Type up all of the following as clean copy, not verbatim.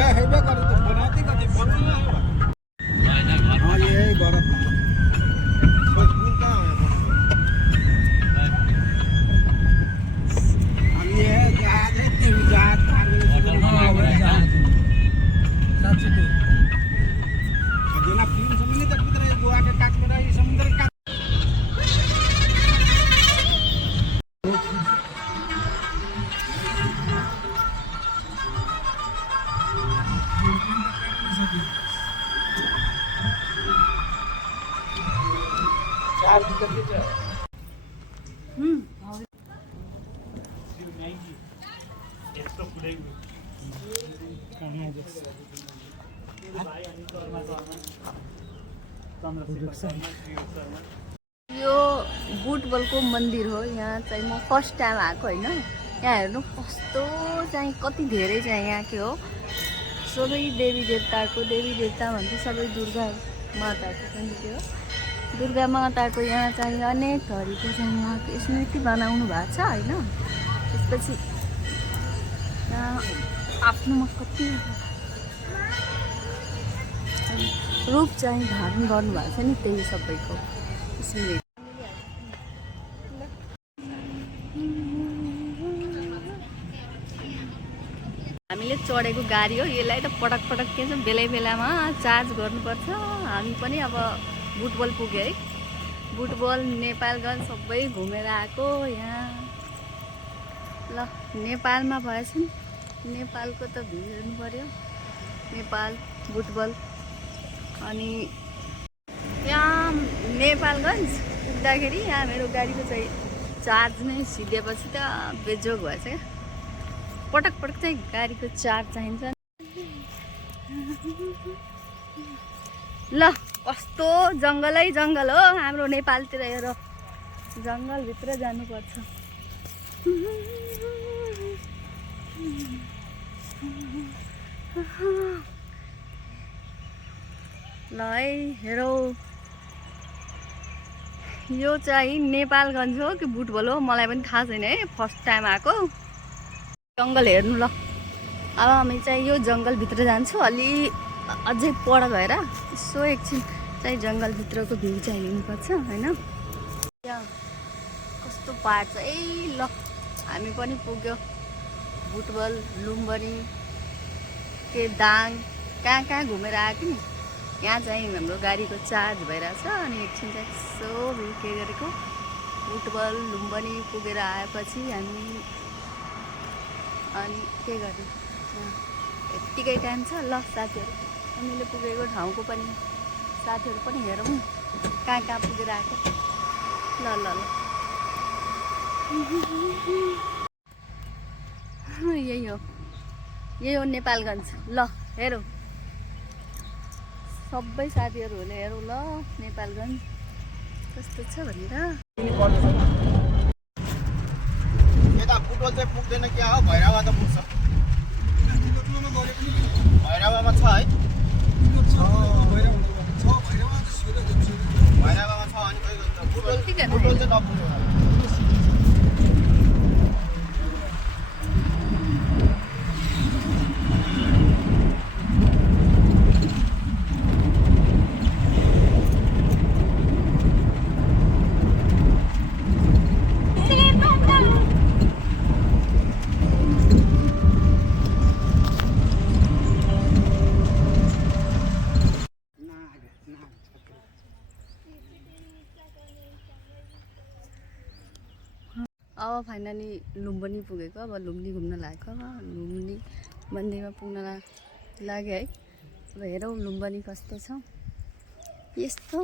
यो बुटबलको मन्दिर हो। यहाँ चाहिँ म फर्स्ट टाइम आएको होइन। यहाँ हेर्नु कस्तो चाहिँ कति धेरै चाहिँ यहाँ के हो सबै देवी देवता भन्छ सबै दुर्गा माताको पनि के हो दुर्गा माताको यहाँ चाहिँ अनेक थरीको चाहिँ उहाँको स्मृति बनाउनु भएको छ होइन। त्यसपछि यहाँ आफ्नोमा कति रूप चाहिँ धारण गर्नुभएको छ नि त्यही सबैको स्मृति। हामीले चढेको गाडी हो। यसलाई त पटक पटक के छ बेला चार्ज गर्नुपर्छ। हामी पनि अब बुटबल पुग्यो है। बुटबल नेपालगञ्ज सबै घुमेर आएको यहाँ। ल नेपालमा भएछ नि नेपालको त भिड हेर्नु पर्यो। नेपाल बुटबल अनि यहाँ नेपालगञ्ज पुग्दाखेरि यहाँ मेरो गाडीको चाहिँ चार्ज नै सिधेपछि त बेजोग भएछ क्या। पटक पटक चाहिँ गाडीको चार्ज चाहिन्छ। ल कस्तो जङ्गलै जङ्गल हो हाम्रो नेपालतिर। हेर जङ्गलभित्र जानुपर्छ। ल है हेरौ यो चाहिँ नेपालगञ्ज हो कि बुटबल हो मलाई पनि थाहा छैन है। फर्स्ट टाइम आएको। जङ्गल हेर्नु ल। अब हामी चाहिँ यो जङ्गलभित्र जान्छौँ। अलि अझै पर गएर यसो एकछिन चाहिँ जङ्गलभित्रको भ्यू चाहिँ हेर्नुपर्छ होइन। यहाँ कस्तो पाहाड छ है। ल हामी पनि पुग्यो बुटबल लुम्बनी के दाङ कहाँ घुमेर आएको नि। यहाँ चाहिँ हाम्रो गाडीको चार्ज भइरहेछ अनि एकछिन चाहिँ यसो भ्यू के गरेको बुटबल लुम्बनी पुगेर आएपछि हामी अनि के गर्ने यत्तिकै टाइम छ। ल साथीहरू हामीले पुगेको ठाउँको पनि साथीहरू पनि हेरौँ कहाँ पुगेर आएको। ल ल ल यही हो नेपालगञ्ज। ल हेरौँ सबै साथीहरूले हेरौँ ल नेपालगञ्ज कस्तो छ भनेर। बुटबल चाहिँ पुग्दैन क्या हो भैरवा त पुग्छ। भैरवामा छ है भैरवामा छ अनि बुटबल चाहिँ नपुग्छ। अब फाइनली लुम्बनी पुगेको। अब लुम्बिनी घुम्न लागेको। लुम्बिनी मन्दिरमा पुग्न लाग्यो है। अब हेरौँ लुम्बनी कस्तो छ। यस्तो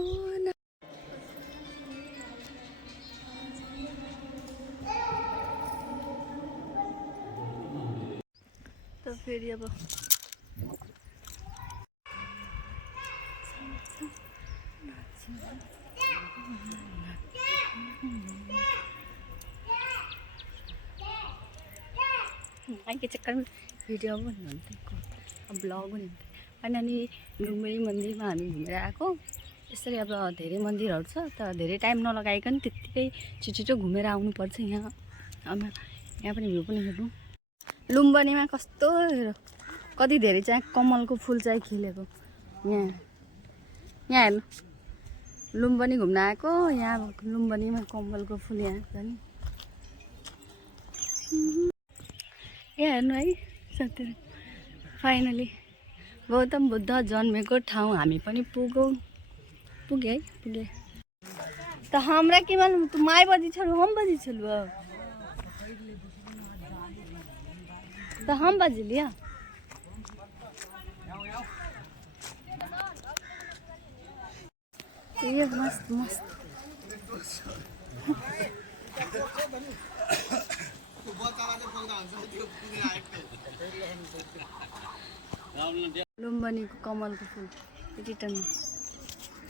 त फेरि अब के चक्कर में भिडियो पनि हुन्थ्यो ब्लग पनि हुन्थ्यो। अनि लुम्बिनी मन्दिरमा हामी घुमेर आएको। यसरी अब धेरै मन्दिरहरू छ त धेरै टाइम नलगाइकन त्यत्तिकै छिटो घुमेर आउनुपर्छ यहाँ। अब यहाँ पनि भ्यू पनि हेर्नु लुम्बनीमा कस्तो कति धेरै चाहिँ कमलको फुल चाहिँ खिलेको यहाँ यहाँ हेर्नु लुम्बनी घुम्न आएको यहाँ लुम्बनीमा कमलको फुल यहाँ छ नि यहाँ हेर्नु है साथी फाइनली गौतम बुद्ध जन्मेको ठाउँ हामी पनि पुगे है पुगे त हमरा के मालूम तू माय बजी छलु हम बजी छलु त हम बजी लिया ये मस्त मस्त लुम्बनीको कमलको फुल रिटर्न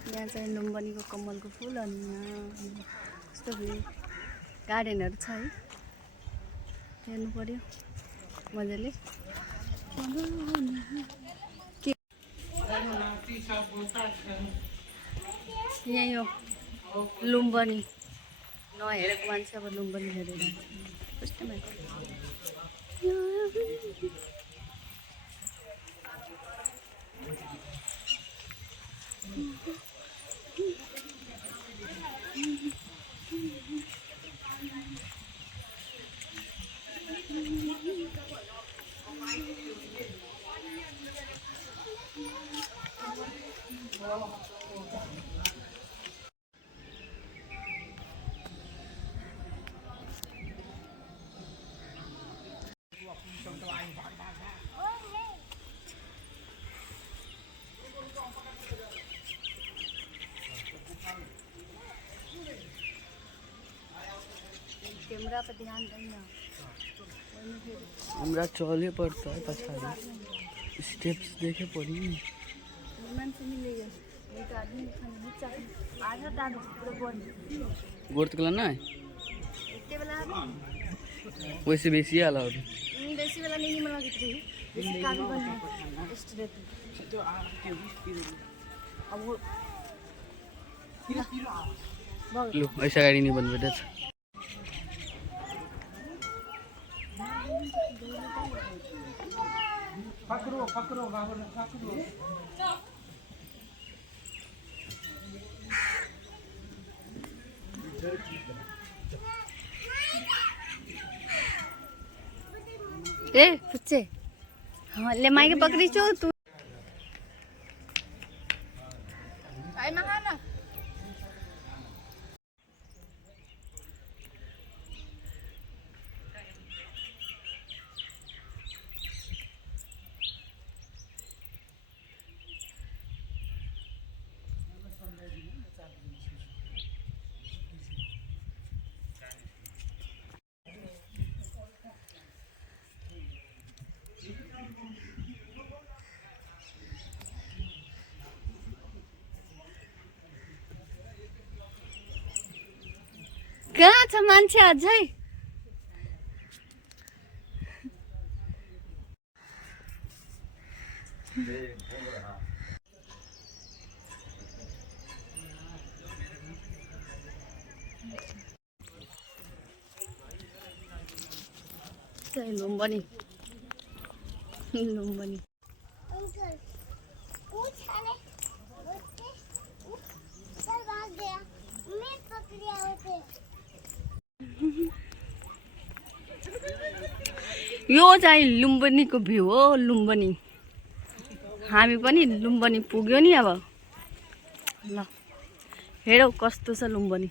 यहाँ चाहिँ लुम्बनीको कमलको फुल अनि यहाँ कस्तो गार्डनहरू छ है हेर्नु पर्यो मजाले यहाँ यो लुम्बनी नहेरेको मान्छे अब लुम्बनी हेरेर कस्तो कैमरा पर ध्यान देना हमरा चले पड़ता है पछाड़ी स्टेप्स देखे पड़ी मान्छे मिलेगा एक आदमी खाने बिचा आधा दादो पूरा बन गोर्त कला ना इतने वाला वैसे बेसी आला हो बेसी वाला नहीं मला कितनी बेसी काफी बन स्ट्रेट अब वो लो ऐसा गाड़ी नहीं बन बेटा पकड़ो बाबू ने पकड़ो ए पुच्चे हाँ ले माई के पकड़ी चो तू आई महाना कहाँ छ मान्छे अझै लुम्बनी लुम्बनी यो चाहिँ लुम्बनीको भ्यू हो लुम्बनी हामी पनि लुम्बनी पुग्यो नि अब ल हेरौ कस्तो छ लुम्बनी